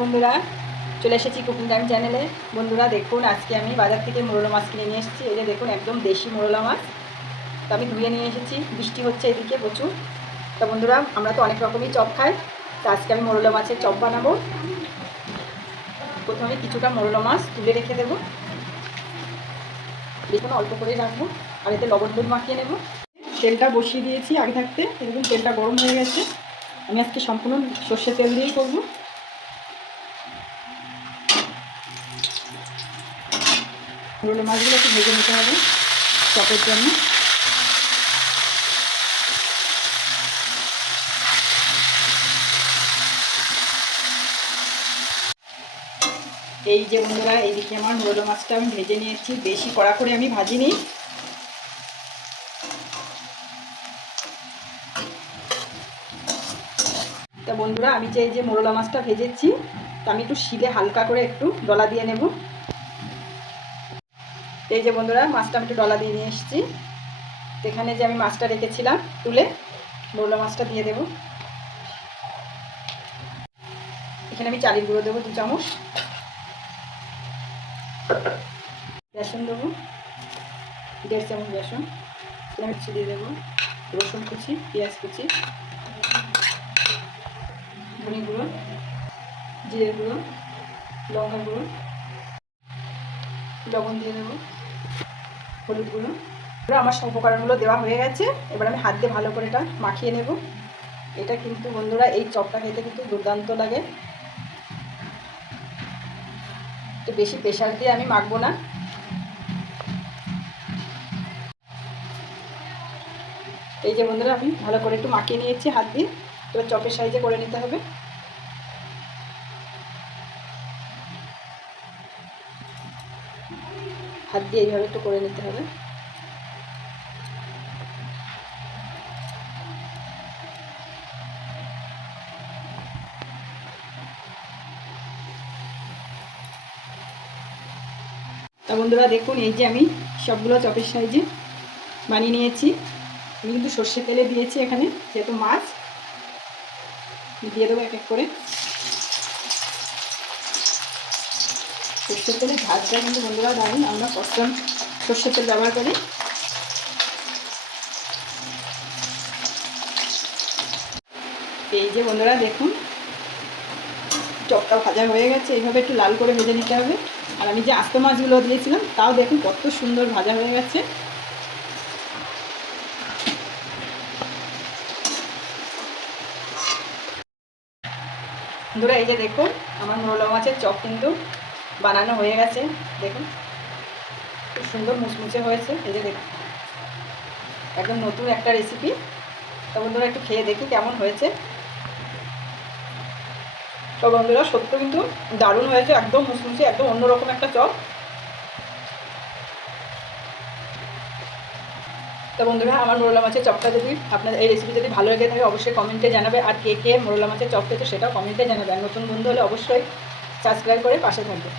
বন্ধুরা চলে এসেছি কুকিং টাইম চ্যানেলে। বন্ধুরা দেখুন, আজকে আমি বাজার থেকে মোরলা মাছ কিনে নিয়ে এসেছি। এই যে দেখুন, একদম দেশি মোরলা মাছ। তো আমি ধুয়ে নিয়ে এসেছি। বৃষ্টি হচ্ছে এদিকে প্রচুর। তো বন্ধুরা, আমরা তো অনেক রকমই চপ খাই। তো আজকে আমি মোরলা মাছের চপ বানাবো। প্রথমে কিছুটা মোরলা মাছ তুলে রেখে দেবো। দেখুন, অল্প করে রাখবো আর এতে লবণ দুধ মাখিয়ে নেব। তেলটা বসিয়ে দিয়েছি আগে থাকতে। দেখুন, তেলটা গরম হয়ে গেছে। আমি আজকে সম্পূর্ণ সর্ষের তেল দিয়েই করবো। মোরলা মাছগুলো একটু ভেজে নিতে হবে চপের জন্য। এই যে বন্ধুরা, এইদিকে আমার মোরলা মাছটা আমি ভেজে নিয়েছি। বেশি কড়া করে আমি ভাজিনি। তা বন্ধুরা, আমি যে এই যে মোরলা মাছটা ভেজেছি, তা আমি একটু শিলে হালকা করে একটু ডলা দিয়ে নেব। এই যে বন্ধুরা, মাছটা আমি একটু ডলা দিয়ে নিয়ে এসেছি। এখানে যে আমি মাছটা রেখেছিলাম তুলে, মোরলা মাছটা দিয়ে দেব। এখানে আমি চালের গুঁড়ো দেবো 2 চামচ। বেসন দেবো 1.5 চামচ বেসন। আমি দিয়ে দেবো রসুন কুচি, পেঁয়াজ কুচি, ধনে গুঁড়ো, জিরে গুঁড়ো, লঙ্কা গুঁড়ো, লবণ দিয়ে দেবো, হলুদ গুঁড়ো। আমার সব উপকরণগুলো দেওয়া হয়ে গেছে। এবার আমি হাত দিয়ে ভালো করে এটা মাখিয়ে নেব। এটা কিন্তু বন্ধুরা, এই চপটা খেতে কিন্তু দুর্দান্ত লাগে। তো বেশি প্রেশার দিয়ে আমি মাখবো না। এই যে বন্ধুরা, আমি ভালো করে একটু মাখিয়ে নিয়েছি হাত দিয়ে। এবার চপের সাইজে করে নিতে হবে। হাত দিয়ে এইভাবে একটু করে নিতে হবে। তা বন্ধুরা দেখুন, এই যে আমি সবগুলো চপের সাইজে বানিয়ে নিয়েছি। আমি কিন্তু সর্ষের তেলে দিয়েছি এখানে, যেহেতু মাছ। দিয়ে দেবো এক এক করে। সর্ষের তেলে ঝাঁঝটা কিন্তু বন্ধুরা দারুণ। আমরা কস্টম সর্ষের তেল ব্যবহার করি। এই যে বন্ধুরা দেখুন, চপটা ভাজা হয়ে গেছে। এইভাবে একটু লাল করে ভেজে নিতে হবে। আর আমি যে আস্ত মাছগুলো দিয়েছিলাম, তাও দেখুন কত সুন্দর ভাজা হয়ে গেছে। বন্ধুরা, এই যে দেখুন, আমার মোরলা মাছের চপ কিন্তু বানানো হয়ে গেছে। দেখুন খুব সুন্দর মুচমুচে হয়েছে। এই যে দেখুন, একদম নতুন একটা রেসিপি। তো বন্ধুরা, একটু খেয়ে দেখি কেমন হয়েছে। তো বন্ধুরা, সত্যি কিন্তু দারুণ হয়েছে। একদম মুচমুচে, একদম অন্যরকম একটা চপ। তো বন্ধুরা, আমার মোরলা মাছের চপটা যদি আপনাদের এই রেসিপি যদি ভালো লেগে থাকে, অবশ্যই কমেন্টে জানাবে। আর কে কে মোরলা মাছের চপ খেতে সেটাও কমেন্টে জানাবে। আর নতুন বন্ধু হলে অবশ্যই সাবস্ক্রাইব করে পাশে থাকবে।